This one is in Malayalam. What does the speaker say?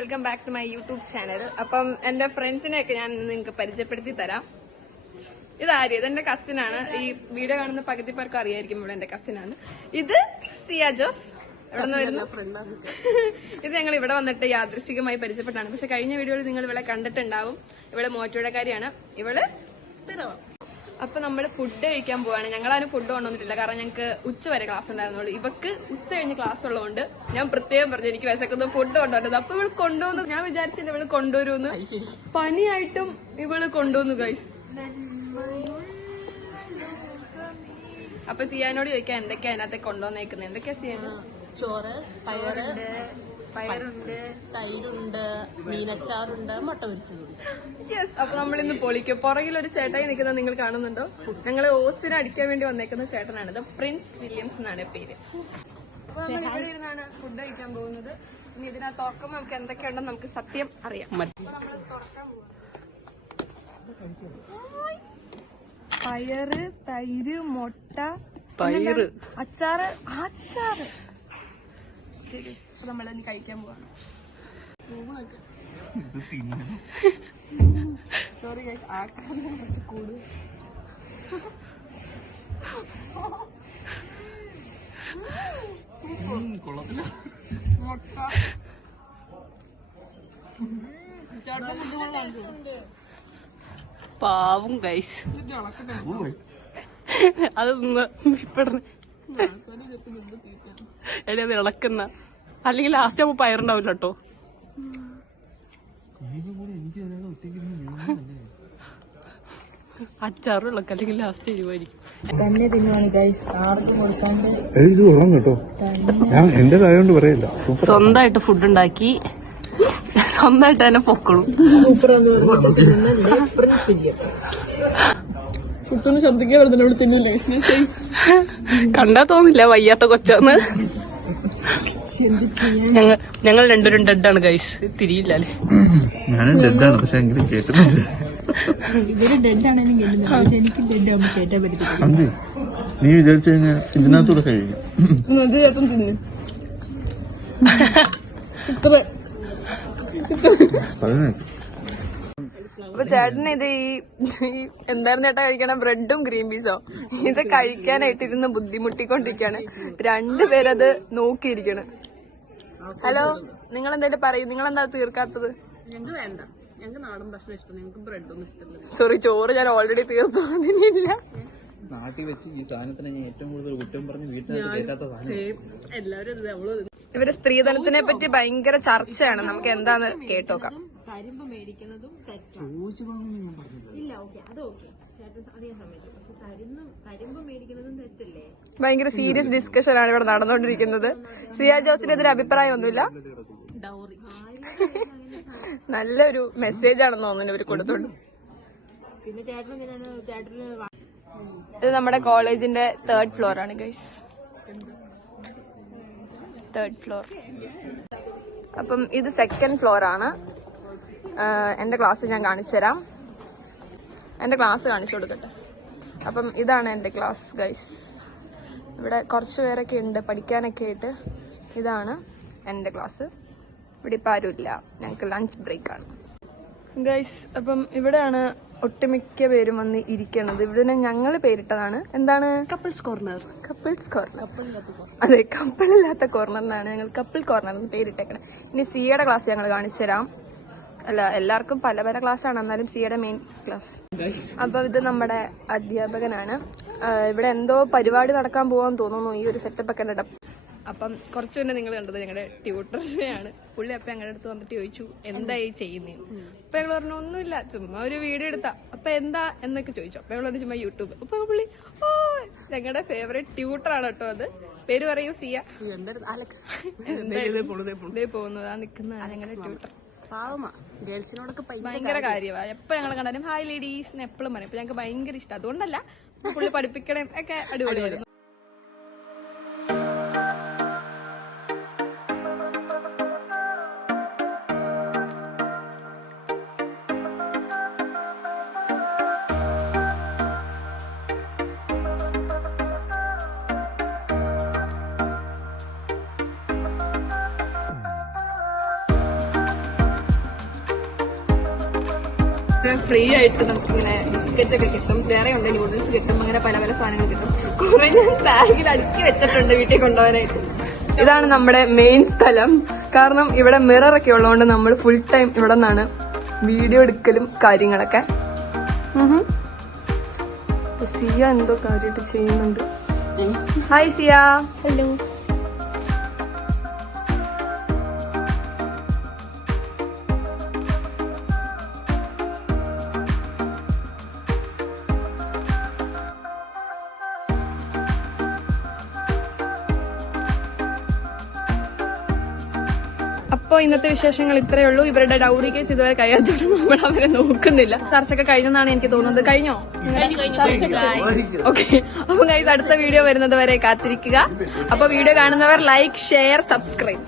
Welcome back to my YouTube channel. അപ്പം എന്റെ ഫ്രണ്ട്സിനെയൊക്കെ ഞാൻ നിങ്ങൾക്ക് പരിചയപ്പെടുത്തി തരാം. ഇതാര്യ, ഇതെന്റെ കസിനാണ്. ഈ വീഡിയോ കാണുന്ന പകുതി പേർക്ക് അറിയായിരിക്കും ഇവിടെ എന്റെ കസിനാണ്. ഇത് സിയ ജോസ്. എവിടെ നിന്ന് വരുന്നു? ഇത് ഞങ്ങൾ ഇവിടെ വന്നിട്ട് യാദൃശ്ചികമായി പരിചയപ്പെട്ടാണ്. പക്ഷെ കഴിഞ്ഞ വീഡിയോയിൽ നിങ്ങൾ ഇവിടെ കണ്ടിട്ടുണ്ടാവും. ഇവിടെ മോറ്റോടക്കാരിയാണ് ഇവള്. അപ്പൊ നമ്മള് ഫുഡ് കഴിക്കാൻ പോവാണ്. ഞങ്ങളാരും ഫുഡ് കൊണ്ടുവന്നിട്ടില്ല, കാരണം ഞങ്ങൾക്ക് ഉച്ച വരെ ക്ലാസ് ഉണ്ടായിരുന്നുള്ളൂ. ഇവക്ക് ഉച്ച കഴിഞ്ഞ് ക്ലാസ് ഉള്ളതുകൊണ്ട് ഞാൻ പ്രത്യേകം പറഞ്ഞു എനിക്ക് വിശക്കുന്നു, ഫുഡ് കൊണ്ടുവന്നത്. അപ്പൊ ഇവള് കൊണ്ടുവന്നു. ഞാൻ വിചാരിച്ചില്ല ഇവള് കൊണ്ടുവരുമെന്ന്. പനിയായിട്ടും ഇവള് കൊണ്ടുവന്നു ഗൈസ്. അപ്പൊ സിയാനോട് ചോദിക്കാൻ എന്തൊക്കെയാ അതിനകത്ത് കൊണ്ടുവന്നേക്കുന്നത്? എന്തൊക്കെയാ സിയാന? ചോറ്, പയറുണ്ട്, തൈരുണ്ട്, മീനച്ചാറുണ്ട്, മുട്ട പൊരിച്ചതുണ്ട്. യെസ്. അപ്പൊ നമ്മളിന്ന് പൊളിക്കും. പുറകിൽ ഒരു ചേട്ടായി നിൽക്കുന്നത് നിങ്ങൾ കാണുന്നുണ്ടോ? ഞങ്ങൾ ഓസ്റ്റിനെ അടിക്കാൻ വേണ്ടി വന്നേക്കുന്ന ചേട്ടനാണ്. ഇത് പ്രിൻസ് വില്യംസ് എന്നാണ് പേര്. അപ്പൊ നമ്മൾ ഇവിടെ ഇരുന്നാണ് ഫുഡ് കഴിക്കാൻ പോകുന്നത്. ഇനി ഇതിനകത്ത് തുറക്കുമ്പോൾ നമുക്ക് എന്തൊക്കെയുണ്ടെന്ന് നമുക്ക് സത്യം അറിയാം. നമ്മൾ തുറക്കാൻ പോകും. പയറ്, തൈര്, മുട്ട, പയറ്, അച്ചാറ്. അപ്പൊ നമ്മളിന്ന് കഴിക്കാൻ പോവാണ്. സോറി ഗൈസ്, ആക്കാൻ കുറച്ച് കൂടും. മുട്ട പാവും ഗൈസ്, അതൊന്ന് എടി അത് ഇളക്കുന്ന, അല്ലെങ്കിൽ ലാസ്റ്റ് ആവുമ്പോ പയറുണ്ടാവില്ല കേട്ടോ. അച്ചാറും ഇളക്ക, അല്ലെങ്കിൽ ലാസ്റ്റ് എരിവായിരിക്കും. തന്നെ തിന്നുവാണ് ഗൈസ്, ആർക്കും കൊടുക്കാണ്ട്. ഇത് കൊള്ളാം കേട്ടോ, ഞാൻ എന്റേതായോണ്ട് പറയില്ല. സ്വന്തമായിട്ട് ഫുഡ് ഉണ്ടാക്കി സ്വന്തമായിട്ട് തന്നെ പൊക്കളും. സൂപ്പർ. കുട്ടൊന്ന് ശബ്ദിക്കാൻ വരുന്നോട് തിന്നില്ലേ? കണ്ടാ തോന്നില്ല വയ്യാത്ത കൊച്ചാന്ന്. ഞങ്ങൾ രണ്ടുപേരും ഡെഡാണ് ഗൈസ്, തിരിയില്ലേ? ഞാനും ഡെഡാണ്, പക്ഷെ എങ്കിലും കേട്ടുന്നുണ്ട്. ഇവര് ഡെഡാണെങ്കിലും കേട്ടുന്നില്ല, പക്ഷെ എനിക്ക് ഡെഡാകുമ്പോ കേട്ടാൻ പറ്റില്ല. അഞ്ച് നീ വിചാരിച്ചു കഴിഞ്ഞാൽ ഇതിനകത്തൂടെ കഴിയും. ഇത് ചേട്ടൻ തിന്നു. അപ്പൊ ചേട്ടന് ഇത് ഈ എന്തായിരുന്നു ചേട്ടാ കഴിക്കണ? ബ്രെഡും ഗ്രീൻ പീസോ? ഇത് കഴിക്കാനായിട്ടിരുന്ന് ബുദ്ധിമുട്ടിക്കൊണ്ടിരിക്കാണ്. രണ്ടുപേരത് നോക്കിയിരിക്കണ്. ഹലോ, നിങ്ങൾ എന്തായാലും പറയും, നിങ്ങളെന്താ തീർക്കാത്തത്? ഞങ്ങൾക്ക് വേണ്ട, ഞങ്ങൾക്ക് നാടൻ ഭക്ഷണം ഇഷ്ടം, ഞങ്ങൾക്ക് ബ്രെഡൊന്നും ഇഷ്ടമല്ല. സോറി, ചോറ് ഞാൻ ഓൾറെഡി തീർത്തു. അതിനില്ല. നാട്ടിൽ വെച്ച് ഈ സാധനത്തിന് ഞാൻ ഏറ്റവും കൂടുതൽ കുറ്റം പറഞ്ഞ് വീട്ടിനകത്ത് കേട്ടാത്ത സാധനം. എല്ലാവരും ഇവര് സ്ത്രീധനത്തിനെ പറ്റി ഭയങ്കര ചർച്ചയാണ്. നമുക്ക് എന്താന്ന് കേട്ടോക്കാം. കരിമ്പ് മേടിക്കുന്നതും ഇല്ല, ഓക്കെ, അത് ഓക്കെ, ചേട്ടൻ അധികം സമ്മതിച്ചു. പക്ഷെ കരിമ്പ് മേടിക്കുന്നതും തെറ്റല്ലേ? ഭയങ്കര സീരിയസ് ഡിസ്കഷൻ ആണ് ഇവിടെ നടന്നുകൊണ്ടിരിക്കുന്നത്. സിയ ജോസിന് എതിരെ അഭിപ്രായം ഒന്നുമില്ല. ഡൗറി നല്ലൊരു മെസ്സേജ് ആണെന്ന് തോന്നുന്നു ഇവര് കൊടുത്തോണ്ട്. പിന്നെ ചേട്ടന് ഇത് നമ്മുടെ കോളേജിന്റെ 3rd ഫ്ലോർ ആണ് ഗൈസ്. 3rd floor. അപ്പം ഇത് 2nd ഫ്ലോർ ആണ്. എന്റെ ക്ലാസ് ഞാൻ കാണിച്ചു തരാം. എന്റെ ക്ലാസ് കാണിച്ചു കൊടുക്കട്ടെ. അപ്പം ഇതാണ് എന്റെ ക്ലാസ് ഗൈസ്. ഇവിടെ കുറച്ച് പേരൊക്കെ ഉണ്ട് പഠിക്കാനൊക്കെ ആയിട്ട്. ഇതാണ് എന്റെ ക്ലാസ്. ഇവിടെ ഇപ്പം ആരുമില്ല, ഞങ്ങൾക്ക് ലഞ്ച് ബ്രേക്കാണ് ഗൈസ്. അപ്പം ഇവിടെയാണ് ഒട്ടുമിക്ക പേരും വന്ന് ഇരിക്കണത്. ഇവിടെ ഞങ്ങൾ പേരിട്ടതാണ്. എന്താണ്? Couples corner. അതെ, കപ്പിളില്ലാത്ത കോർണർ എന്നാണ് ഞങ്ങൾ കപ്പിൾ കോർണർ എന്ന് പേരിട്ടേക്കണേ. ഇനി സിയുടെ ക്ലാസ് ഞങ്ങൾ കാണിച്ചു തരാം. അല്ല, എല്ലാവർക്കും പല പല ക്ലാസ് ആണ്, എന്നാലും സിയുടെ മെയിൻ ക്ലാസ്. അപ്പൊ ഇത് നമ്മുടെ അധ്യാപകനാണ്. ഇവിടെ എന്തോ പരിപാടി നടക്കാൻ പോവാന്ന് തോന്നുന്നു. ഈ ഒരു സെറ്റപ്പ് ഒക്കെ ഉണ്ട്. അപ്പം കുറച്ചു മുന്നേ നിങ്ങൾ കണ്ടത് ഞങ്ങളുടെ ട്യൂട്ടറിനെയാണ്. പുള്ളി അപ്പൊ ഞങ്ങളുടെ അടുത്ത് വന്നിട്ട് ചോദിച്ചു എന്തായി ചെയ്യുന്നതെന്ന്. അപ്പൊ ഞങ്ങൾ പറഞ്ഞു ഒന്നുമില്ല, ചുമ്മാ ഒരു വീഡിയോ എടുത്താ. അപ്പൊ എന്താ എന്നൊക്കെ ചോദിച്ചു. അപ്പൊ ഞങ്ങൾ പറഞ്ഞു ചുമ്മാ യൂട്യൂബ്. അപ്പൊ പുള്ളി ഞങ്ങളുടെ ഫേവറേറ്റ് ട്യൂട്ടറാണ് കേട്ടോ അത്. പേര് പറയൂ? സിയ. അലക്സ്. പോകുന്നതാ നിൽക്കുന്നതാണ് ഞങ്ങളുടെ ട്യൂട്ടർ. ഗേൾസിനോടൊക്കെ ഭയങ്കര കാര്യമാണ്. എപ്പോ ഞങ്ങളെ കണ്ടാലും ഹായ് ലേഡീസ് എപ്പോഴും പറയും. അപ്പൊ ഞങ്ങൾക്ക് ഭയങ്കര ഇഷ്ടം. അതുകൊണ്ടല്ല, പുള്ളി പഠിപ്പിക്കണം ഒക്കെ അടിപൊളിയായിരുന്നു. ഫ്രീ ആയിട്ട് നമുക്കിങ്ങനെ ബിസ്ക്കറ്റ് ഒക്കെ കിട്ടും, വേറെ ഉണ്ട് നൂഡിൽസ് കിട്ടും, അങ്ങനെ പല പല സാധനങ്ങൾ കിട്ടും. കുറെ ഞാൻ ബാഗിൽ അടുക്കി വെച്ചിട്ടുണ്ട് വീട്ടിൽ കൊണ്ടുപോകാനായിട്ട്. ഇതാണ് നമ്മുടെ മെയിൻ സ്ഥലം. കാരണം ഇവിടെ മിറർ ഒക്കെ ഉള്ളതുകൊണ്ട് നമ്മൾ ഫുൾ ടൈം ഇവിടെ നിന്നാണ് വീഡിയോ എടുക്കലും കാര്യങ്ങളൊക്കെ. സിയ എന്തോ കാര്യമായിട്ട് ചെയ്യുന്നുണ്ട്. ഹായ് സിയ. ഹലോ. അപ്പോൾ ഇന്നത്തെ വിശേഷങ്ങൾ ഇത്രയേ ഉള്ളൂ. ഇവരുടെ ഡൗറി കേസ് ഇതുവരെ കഴിയാത്തോണ്ട് നമ്മൾ അവരെ നോക്കുന്നില്ല. ചർച്ചയൊക്കെ കഴിഞ്ഞെന്നാണ് എനിക്ക് തോന്നുന്നത്. കഴിഞ്ഞോ? ഓക്കെ. അപ്പൊ ഗൈസ്, അടുത്ത വീഡിയോ വരുന്നത് വരെ കാത്തിരിക്കുക. അപ്പൊ വീഡിയോ കാണുന്നവർ ലൈക്ക്, ഷെയർ, സബ്സ്ക്രൈബ്.